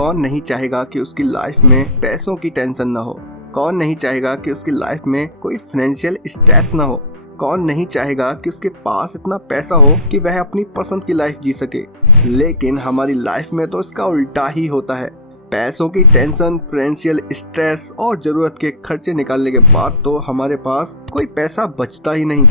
कौन नहीं चाहेगा कि उसकी लाइफ में पैसों की टेंशन ना हो? कौन नहीं चाहेगा कि उसकी लाइफ में कोई फाइनेंशियल स्ट्रेस ना हो? कौन नहीं चाहेगा कि उसके पास इतना पैसा हो कि वह अपनी पसंद की लाइफ जी सके? लेकिन हमारी लाइफ में तो इसका उल्टा ही होता है। पैसों की टेंशन, फाइनेंशियल स्ट्रेस और जरूरत के खर्चे निकालने के बाद तो हमारे पास कोई पैसा बचता ही नहीं।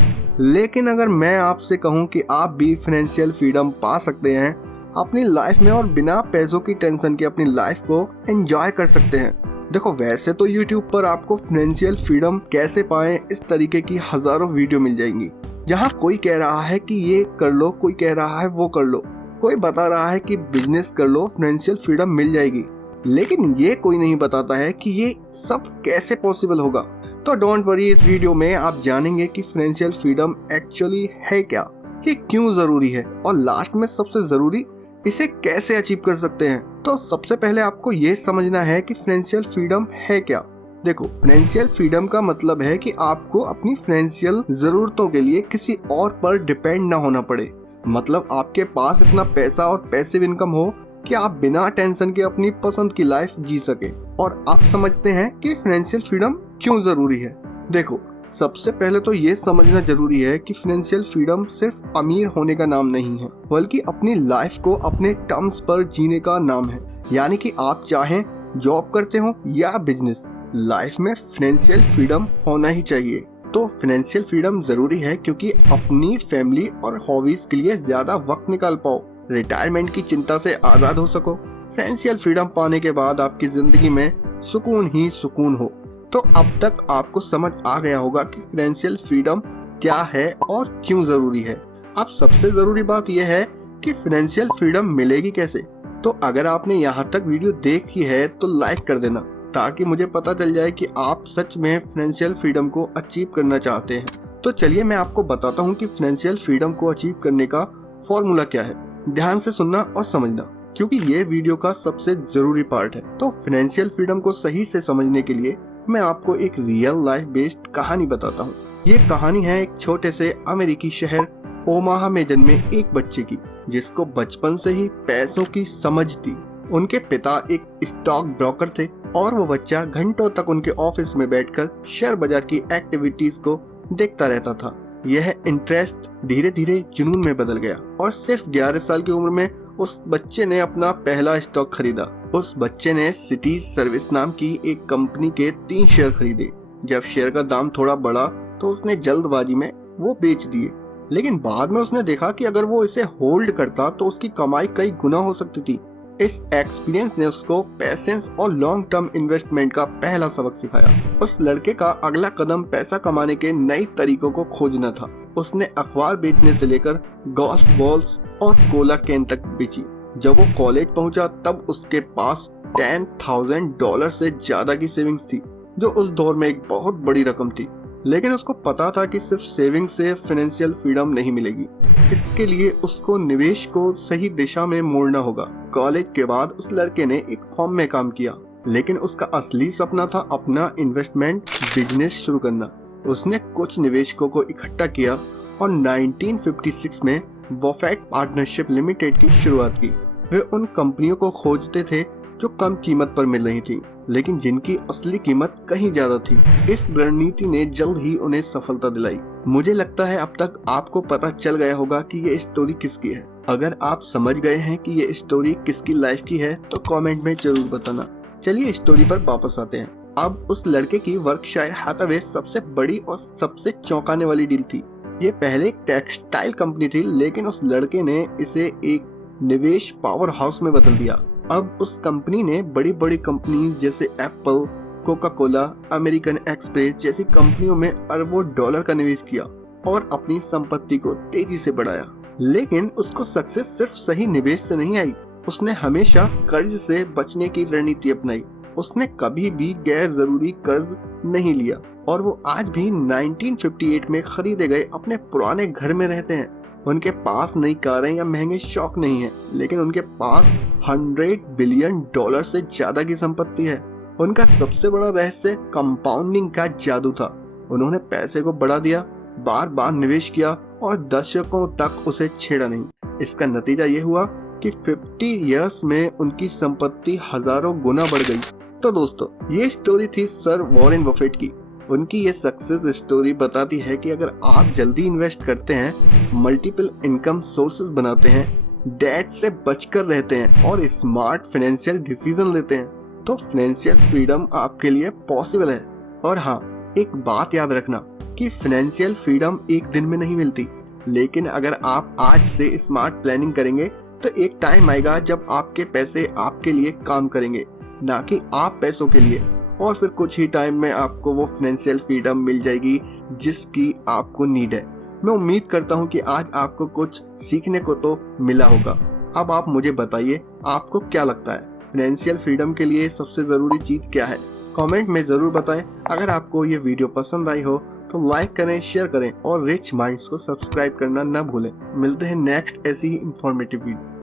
लेकिन अगर मैं आपसे कहूं कि आप भी फाइनेंशियल फ्रीडम पा सकते हैं अपनी लाइफ में और बिना पैसों की टेंशन के अपनी लाइफ को एंजॉय कर सकते हैं। देखो, वैसे तो YouTube पर आपको फाइनेंशियल फ्रीडम कैसे पाएं इस तरीके की हजारों वीडियो मिल जाएंगी, जहां कोई कह रहा है कि ये कर लो, कोई कह रहा है वो कर लो, कोई बता रहा है कि बिजनेस कर लो, फाइनेंशियल फ्रीडम मिल जाएगी। लेकिन ये कोई नहीं बताता है कि ये सब कैसे पॉसिबल होगा। तो डोंट वरी, इस वीडियो में आप जानेंगे कि फाइनेंशियल फ्रीडम एक्चुअली है क्या, ये क्यों जरूरी है और लास्ट में सबसे जरूरी इसे कैसे अचीव कर सकते हैं। तो सबसे पहले आपको ये समझना है कि फाइनेंशियल फ्रीडम है क्या। देखो, फाइनेंशियल फ्रीडम का मतलब है कि आपको अपनी फाइनेंशियल जरूरतों के लिए किसी और पर डिपेंड ना होना पड़े। मतलब आपके पास इतना पैसा और पैसिव इनकम हो कि आप बिना टेंशन के अपनी पसंद की लाइफ जी सके। और आप समझते हैं कि फाइनेंशियल फ्रीडम क्यों जरूरी है। देखो, सबसे पहले तो ये समझना जरूरी है कि फाइनेंशियल फ्रीडम सिर्फ अमीर होने का नाम नहीं है, बल्कि अपनी लाइफ को अपने टर्म्स पर जीने का नाम है। यानी कि आप चाहें जॉब करते हो या बिजनेस, लाइफ में फाइनेंशियल फ्रीडम होना ही चाहिए। तो फाइनेंशियल फ्रीडम जरूरी है क्योंकि अपनी फैमिली और हॉबीज के लिए ज्यादा वक्त निकाल पाओ, रिटायरमेंट की चिंता से आजाद हो सको। फाइनेंशियल फ्रीडम पाने के बाद आपकी जिंदगी में सुकून ही सुकून हो। तो अब तक आपको समझ आ गया होगा कि फाइनेंशियल फ्रीडम क्या है और क्यों जरूरी है। अब सबसे जरूरी बात यह है कि फाइनेंशियल फ्रीडम मिलेगी कैसे। तो अगर आपने यहाँ तक वीडियो देखी है तो लाइक कर देना, ताकि मुझे पता चल जाए कि आप सच में फाइनेंशियल फ्रीडम को अचीव करना चाहते हैं। तो चलिए मैं आपको बताता हूँ कि फाइनेंशियल फ्रीडम को अचीव करने का फॉर्मूला क्या है। ध्यान से सुनना और समझना, क्योंकि ये वीडियो का सबसे जरूरी पार्ट है। तो फाइनेंशियल फ्रीडम को सही से समझने के लिए मैं आपको एक रियल लाइफ बेस्ड कहानी बताता हूँ। ये कहानी है एक छोटे से अमेरिकी शहर ओमाहा में जन्मे एक बच्चे की, जिसको बचपन से ही पैसों की समझ थी। उनके पिता एक स्टॉक ब्रोकर थे और वो बच्चा घंटों तक उनके ऑफिस में बैठकर शेयर बाजार की एक्टिविटीज को देखता रहता था। यह इंटरेस्ट धीरे धीरे जुनून में बदल गया और सिर्फ 11 साल की उम्र में उस बच्चे ने अपना पहला स्टॉक खरीदा। उस बच्चे ने सिटीज सर्विस नाम की एक कंपनी के 3 शेयर खरीदे। जब शेयर का दाम थोड़ा बढ़ा तो उसने जल्दबाजी में वो बेच दिए, लेकिन बाद में उसने देखा कि अगर वो इसे होल्ड करता तो उसकी कमाई कई गुना हो सकती थी। इस एक्सपीरियंस ने उसको पेशेंस और लॉन्ग टर्म इन्वेस्टमेंट का पहला सबक सिखाया। उस लड़के का अगला कदम पैसा कमाने के नए तरीकों को खोजना था। उसने अखबार बेचने से लेकर गोल्फ बॉल्स और कोला कैन तक बेची। जब वो कॉलेज पहुंचा तब उसके पास $10,000 से ज्यादा की सेविंग्स थी, जो उस दौर में एक बहुत बड़ी रकम थी। लेकिन उसको पता था कि सिर्फ सेविंग से फाइनेंशियल फ्रीडम नहीं मिलेगी। इसके लिए उसको निवेश को सही दिशा में मोड़ना होगा। कॉलेज के बाद उस लड़के ने एक फर्म में काम किया, लेकिन उसका असली सपना था अपना इन्वेस्टमेंट बिजनेस शुरू करना। उसने कुछ निवेशकों को इकट्ठा किया और 1956 में बफेट पार्टनरशिप लिमिटेड की शुरुआत की। वे उन कंपनियों को खोजते थे जो कम कीमत पर मिल रही थी, लेकिन जिनकी असली कीमत कहीं ज्यादा थी। इस रणनीति ने जल्द ही उन्हें सफलता दिलाई। मुझे लगता है अब तक आपको पता चल गया होगा कि ये स्टोरी किसकी है। अगर आप समझ गए हैं कि ये स्टोरी किसकी लाइफ की है तो कमेंट में जरूर बताना। चलिए स्टोरी पर वापस आते हैं। अब उस लड़के की वर्कशायर हैथवे सबसे बड़ी और सबसे चौंकाने वाली डील थी। ये पहले एक टेक्सटाइल कंपनी थी, लेकिन उस लड़के ने इसे एक निवेश पावर हाउस में बदल दिया। अब उस कंपनी ने बड़ी बड़ी कंपनी जैसे Apple, Coca Cola, American express जैसी कंपनियों में अरबों डॉलर का निवेश किया और अपनी संपत्ति को तेजी से बढ़ाया। लेकिन उसको सक्सेस सिर्फ सही निवेश से नहीं आई। उसने हमेशा कर्ज से बचने की रणनीति अपनाई। उसने कभी भी गैर जरूरी कर्ज नहीं लिया और वो आज भी 1958 में खरीदे गए अपने पुराने घर में रहते हैं। उनके पास नई कारें या महंगे शौक नहीं है, लेकिन उनके पास $100 बिलियन से ज्यादा की संपत्ति है। उनका सबसे बड़ा रहस्य कंपाउंडिंग का जादू था। उन्होंने पैसे को बढ़ा दिया, बार बार निवेश किया और दशकों तक उसे छेड़ा नहीं। इसका नतीजा ये हुआ कि 50 इयर्स में उनकी संपत्ति हजारों गुना बढ़ गई। तो दोस्तों, ये स्टोरी थी सर वॉरेन बफेट की। उनकी ये सक्सेस स्टोरी बताती है कि अगर आप जल्दी इन्वेस्ट करते हैं, मल्टीपल इनकम सोर्सेज बनाते हैं, डेट से बचकर रहते हैं और स्मार्ट फाइनेंशियल डिसीजन लेते हैं, तो फाइनेंशियल फ्रीडम आपके लिए पॉसिबल है। और हाँ, एक बात याद रखना कि फाइनेंशियल फ्रीडम एक दिन में नहीं मिलती, लेकिन अगर आप आज से स्मार्ट प्लानिंग करेंगे तो एक टाइम आएगा जब आपके पैसे आपके लिए काम करेंगे, ना कि आप पैसों के लिए। और फिर कुछ ही टाइम में आपको वो फाइनेंशियल फ्रीडम मिल जाएगी जिसकी आपको नीड है। मैं उम्मीद करता हूँ कि आज आपको कुछ सीखने को तो मिला होगा। अब आप मुझे बताइए, आपको क्या लगता है फाइनेंशियल फ्रीडम के लिए सबसे जरूरी चीज क्या है? कमेंट में जरूर बताएं। अगर आपको ये वीडियो पसंद आई हो तो लाइक करें, शेयर करें और रिच माइंड्स को सब्सक्राइब करना ना भूलें। मिलते हैं नेक्स्ट ऐसी ही इंफॉर्मेटिव वीडियो।